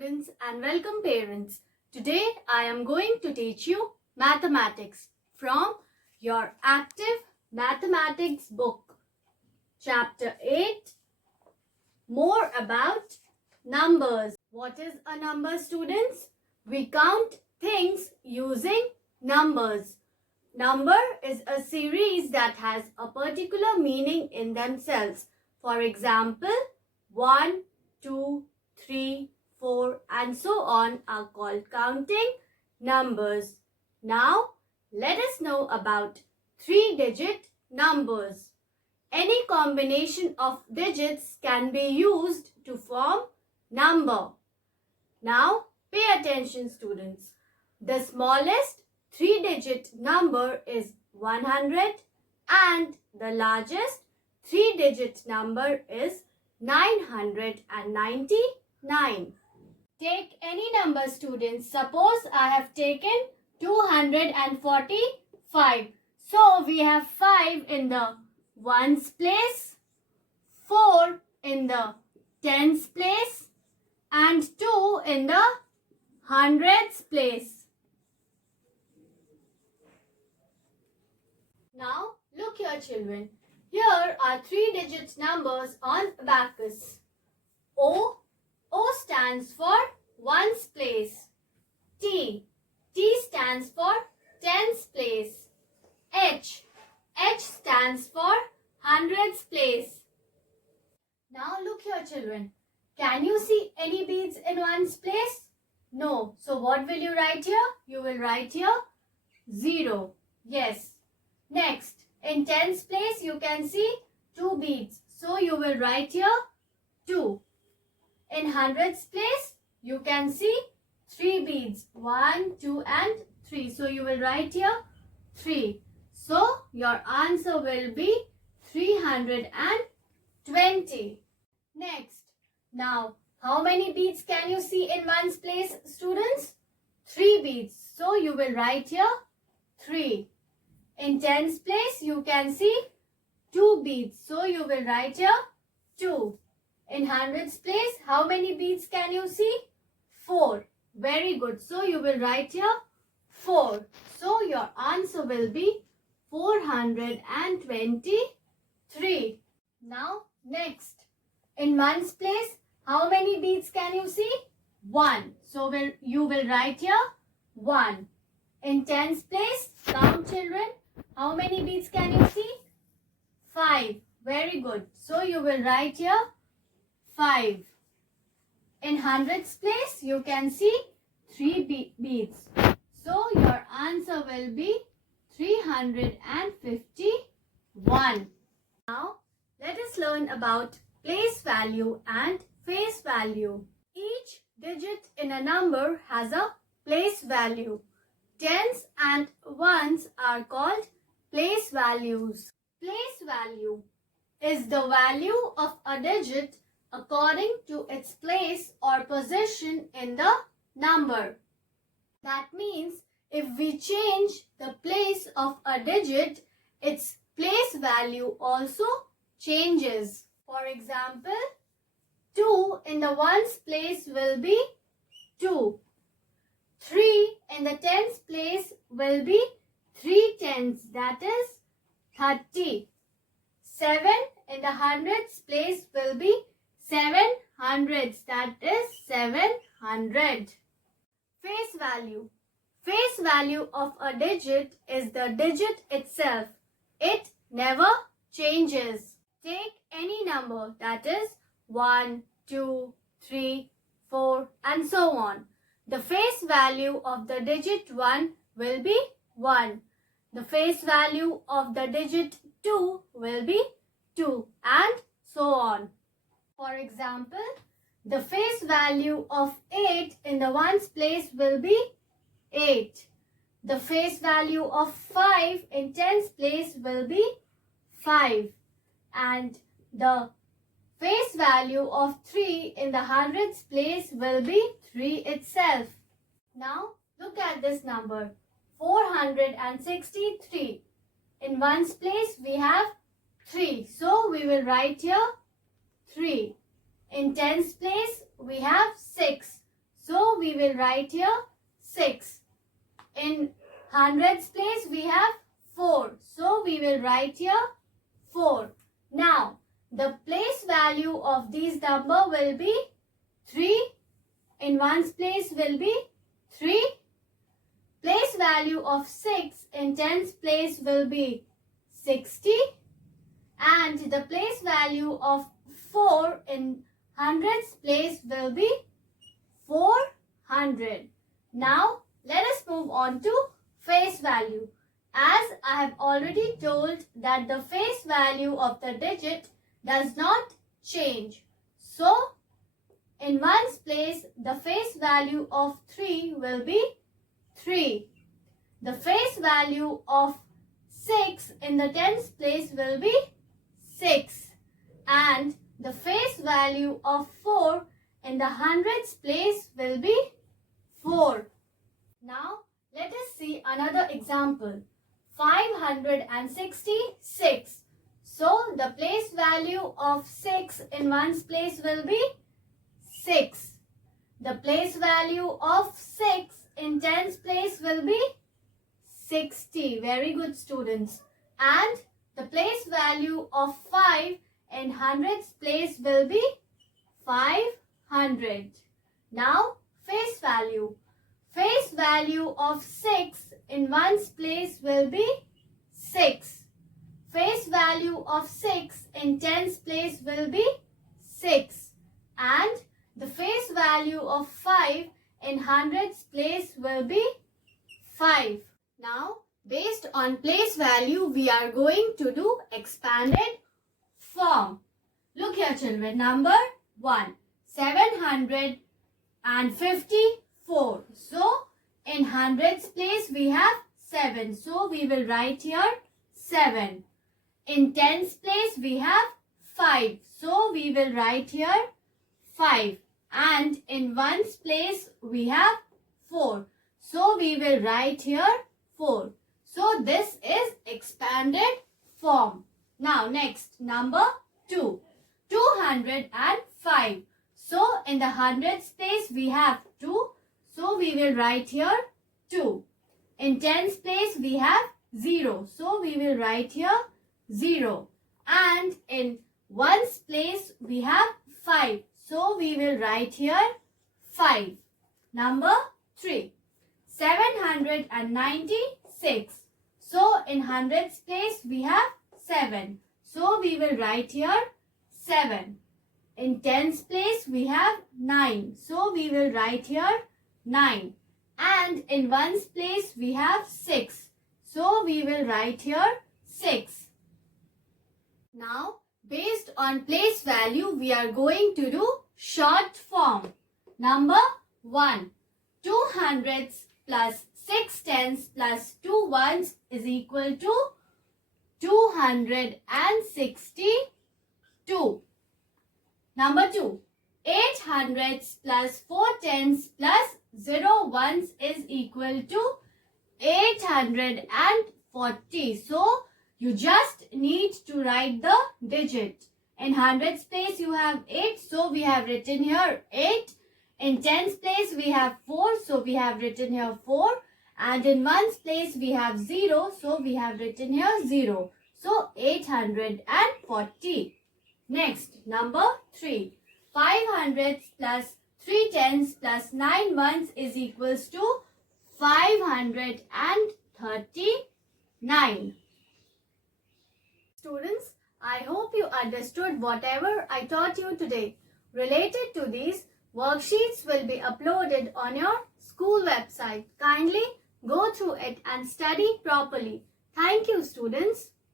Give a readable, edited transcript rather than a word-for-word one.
students and welcome parents. Today I am going to teach you mathematics from your Active Mathematics book. Chapter 8, More About Numbers. What is a number, students? We count things using numbers. Number is a series that has a particular meaning in themselves. For example, 1, 2, 3, 4 and so on are called counting numbers. Now, let us know about 3-digit numbers. Any combination of digits can be used to form number. Now, pay attention, students. The smallest 3-digit number is 100 and the largest 3-digit number is 999. Take any number, students. Suppose I have taken 245. So we have 5 in the ones place, 4 in the tens place and 2 in the hundreds place. Now look here, children. Here are 3-digit numbers on abacus. O stands for ones place. T stands for tens place. H stands for hundreds place. Now look here, children. Can you see any beads in ones place? No. So what will you write here? You will write here 0. Yes. Next, in tens place you can see 2 beads. So you will write here 2. In hundreds place you can see 3 beads. 1, 2 and 3. So you will write here 3. So your answer will be 320. Next, now how many beads can you see in ones place, students? 3 beads. So you will write here 3. In tens place you can see 2 beads. So you will write here 2. In hundreds place, how many beads can you see? 4. Very good. So you will write here 4. So your answer will be 423. Now next, in ones place, how many beads can you see? 1. So you will write here 1. In tens place, count, children. How many beads can you see? 5. Very good. So you will write here 5. In hundreds place, you can see 3 beads. So your answer will be 351. Now, let us learn about place value and face value. Each digit in a number has a place value. Tens and ones are called place values. Place value is the value of a digit according to its place or position in the number. That means if we change the place of a digit, its place value also changes. For example, 2 in the ones place will be 2. 3 in the tens place will be 3 tens, that is 30. 7 in the hundreds place will be 7 hundreds, that is 700. Face value. Face value of a digit is the digit itself. It never changes. Take any number, that is 1, 2, 3, 4 and so on. The face value of the digit 1 will be 1. The face value of the digit 2 will be 2 and so on. For example, the face value of 8 in the ones place will be 8. The face value of 5 in tens place will be 5. And the face value of 3 in the hundreds place will be 3 itself. Now look at this number, 463. In ones place we have 3. So we will write here 3. In tens place we have 6. So we will write here 6. In hundreds place we have 4. So we will write here 4. Now the place value of these number will be 3. In ones place will be 3. Place value of 6 in tens place will be 60. And the place value of 4 in hundreds place will be 400. Now let us move on to face value. As I have already told that the face value of the digit does not change. So in ones place the face value of 3 will be 3. The face value of 6 in the tens place will be 6. And the face value of 4 in the hundreds place will be 4. Now let us see another example. 566. So the place value of 6 in ones place will be 6. The place value of 6 in tens place will be 60. Very good, students. And the place value of 5 in hundreds place will be 500. Now face value. Face value of 6 in ones place will be 6. Face value of 6 in tens place will be 6. And the face value of 5 in hundreds place will be 5. Now, based on place value, we are going to do expanded form. Look here, children. Number 1. 754. So, in hundreds place, we have 7. So, we will write here 7. In tens place, we have 5. So, we will write here 5. And in ones place, we have 4. So, we will write here 4. So, this is expanded form. Now, next, number 2. 205. So, in the hundreds place, we have 2. So, we will write here 2. In tens place, we have 0. So, we will write here 0. And in ones place, we have 5. So, we will write here 5. Number 3. 796. So, in hundreds place, we have 7. So, we will write here 7. In tens place, we have 9. So, we will write here 9. And in ones place, we have 6. So, we will write here 6. Now, based on place value, we are going to do short form. Number 1. 2 hundreds plus 6 tens plus 2 ones is equal to 262. Number 2. 8 hundreds plus 4 tens plus 0 ones is equal to 840. So, you just need to write the digit. In hundreds place, you have 8. So, we have written here 8. In tens place, we have 4. So, we have written here 4. And in ones place, we have 0. So, we have written here 0. So, 840. Next, number 3. 5 hundreds plus 3 tens plus 9 ones is equals to 539. Students, I hope you understood whatever I taught you today. Related to these, worksheets will be uploaded on your school website. Kindly go through it and study properly. Thank you, students.